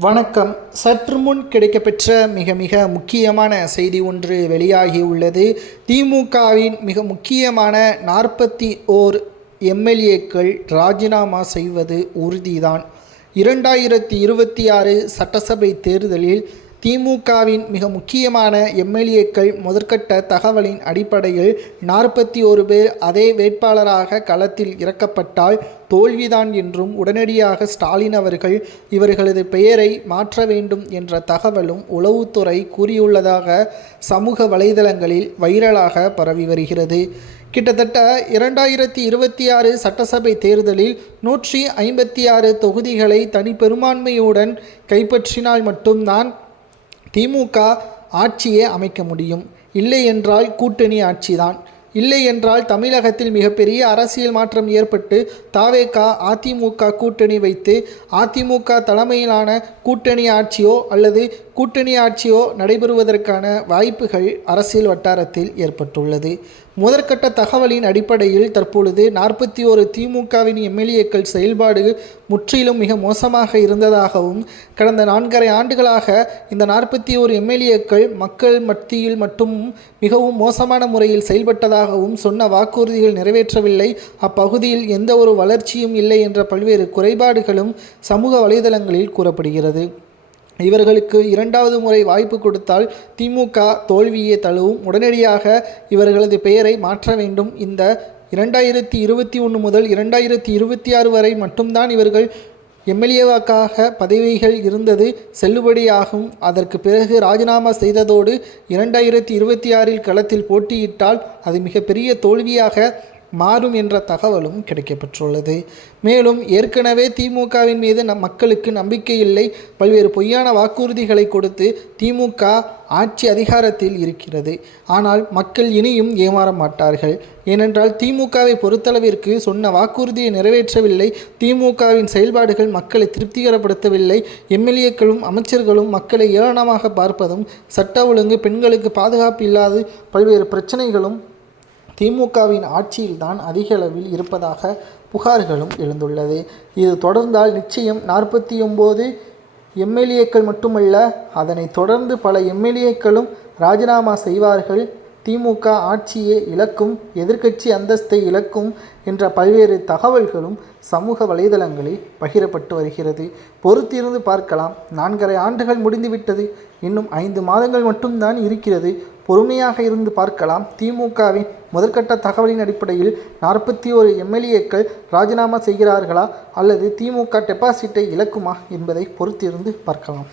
வணக்கம். சற்று முன் கிடைக்கப்பெற்ற மிக மிக முக்கியமான செய்தி ஒன்று வெளியாகி உள்ளது. திமுகவின் மிக முக்கியமான நாற்பத்தி ஓர் எம்எல்ஏக்கள் ராஜினாமா செய்வது உறுதிதான். இரண்டாயிரத்தி இருபத்தி ஆறு சட்டசபை தேர்தலில் திமுகவின் மிக முக்கியமான எம்எல்ஏக்கள் முதற்கட்ட தகவலின் அடிப்படையில் நாற்பத்தி ஒரு பேர் அதே வேட்பாளராக களத்தில் இறக்கப்பட்டால் தோல்விதான் என்றும் உடனடியாக ஸ்டாலின் அவர்கள் இவர்களது பெயரை மாற்ற வேண்டும் என்ற தகவலும் உளவுத்துறை கூறியுள்ளதாக சமூக வலைதளங்களில் வைரலாக பரவி வருகிறது. கிட்டத்தட்ட இரண்டாயிரத்தி இருபத்தி ஆறு சட்டசபை தேர்தலில் நூற்றி ஐம்பத்தி ஆறு தொகுதிகளை தனிப்பெரும்பான்மையுடன் கைப்பற்றினால் மட்டும்தான் திமுக ஆட்சியே அமைக்க முடியும். இல்லை என்றால் கூட்டணி ஆட்சிதான். இல்லை என்றால் தமிழகத்தில் மிகப்பெரிய அரசியல் மாற்றம் ஏற்பட்டு தாவேகா அதிமுக கூட்டணி வைத்து அதிமுக தலைமையிலான கூட்டணி ஆட்சியோ அல்லது கூட்டணி ஆட்சியோ நடைபெறுவதற்கான வாய்ப்புகள் அரசியல் வட்டாரத்தில் ஏற்பட்டுள்ளது. முதற்கட்ட தகவலின் அடிப்படையில் தற்பொழுது நாற்பத்தி ஒரு திமுகவின் எம்எல்ஏக்கள் செயல்பாடு முற்றிலும் மிக மோசமாக இருந்ததாகவும் கடந்த நான்கரை ஆண்டுகளாக இந்த நாற்பத்தி ஒரு எம்எல்ஏக்கள் மக்கள் மத்தியில் மட்டும் மிகவும் மோசமான முறையில் செயல்பட்டதாகவும் சொன்ன வாக்குறுதிகள் நிறைவேற்றவில்லை. அப்பகுதியில் எந்த ஒரு வளர்ச்சியும் இல்லை என்ற பல்வேறு குறைபாடுகளும் சமூக வலைதளங்களில் கூறப்படுகிறது. இவர்களுக்கு இரண்டாவது முறை வாய்ப்பு கொடுத்தால் திமுக தோல்வியை தழுவும். உடனடியாக இவர்களது பெயரை மாற்ற வேண்டும். இந்த இரண்டாயிரத்தி இருபத்தி ஒன்று முதல் இரண்டாயிரத்தி இருபத்தி ஆறு வரை மட்டும்தான் இவர்கள் எம்எல்ஏவாக்காக பதவிகள் இருந்தது. செல்லுபடியாகும். அதற்கு பிறகு ராஜினாமா செய்ததோடு இரண்டாயிரத்தி இருபத்தி ஆறில் களத்தில் போட்டியிட்டால் அது மிகப்பெரிய தோல்வியாக மாறும் என்ற தகவலும் கிடைக்கப்பெற்றுள்ளது. மேலும் ஏற்கனவே திமுகவின் மீது நம் மக்களுக்கு நம்பிக்கை இல்லை. பல்வேறு பொய்யான வாக்குறுதிகளை கொடுத்து திமுக ஆட்சி அதிகாரத்தில் இருக்கிறது. ஆனால் மக்கள் இனியும் ஏமாற மாட்டார்கள். ஏனென்றால் திமுகவை பொறுத்தளவிற்கு சொன்ன வாக்குறுதியை நிறைவேற்றவில்லை. திமுகவின் செயல்பாடுகள் மக்களை திருப்திகரப்படுத்தவில்லை. எம்எல்ஏக்களும் அமைச்சர்களும் மக்களை ஏளனமாக பார்ப்பதும் சட்ட ஒழுங்கு பெண்களுக்கு பாதுகாப்பு இல்லாது பல்வேறு பிரச்சனைகளும் திமுகவின் ஆட்சியில்தான் அதிக அளவில் இருப்பதாக புகார்களும் எழுந்துள்ளது. இது தொடர்ந்தால் நிச்சயம் நாற்பத்தி ஒம்பது எம்எல்ஏக்கள் மட்டுமல்ல அதனை தொடர்ந்து பல எம்எல்ஏக்களும் ராஜினாமா செய்வார்கள் திமுக ஆட்சியே இழக்கும் எதிர்க்கட்சி அந்தஸ்தை இழக்கும் என்ற பல்வேறு தகவல்களும் சமூக வலைதளங்களில் பகிரப்பட்டு வருகிறது. பொறுத்திருந்து பார்க்கலாம். நான்கரை ஆண்டுகள் முடிந்துவிட்டது. இன்னும் ஐந்து மாதங்கள் மட்டும்தான் இருக்கிறது. பொறுமையாக இருந்து பார்க்கலாம். திமுகவின் முதற்கட்ட தகவலின் அடிப்படையில் நாற்பத்தி ஒரு எம்எல்ஏக்கள் ராஜினாமா செய்கிறார்களா அல்லது திமுக டெபாசிட்டை இழக்குமா என்பதை பொறுத்திருந்து பார்க்கலாம்.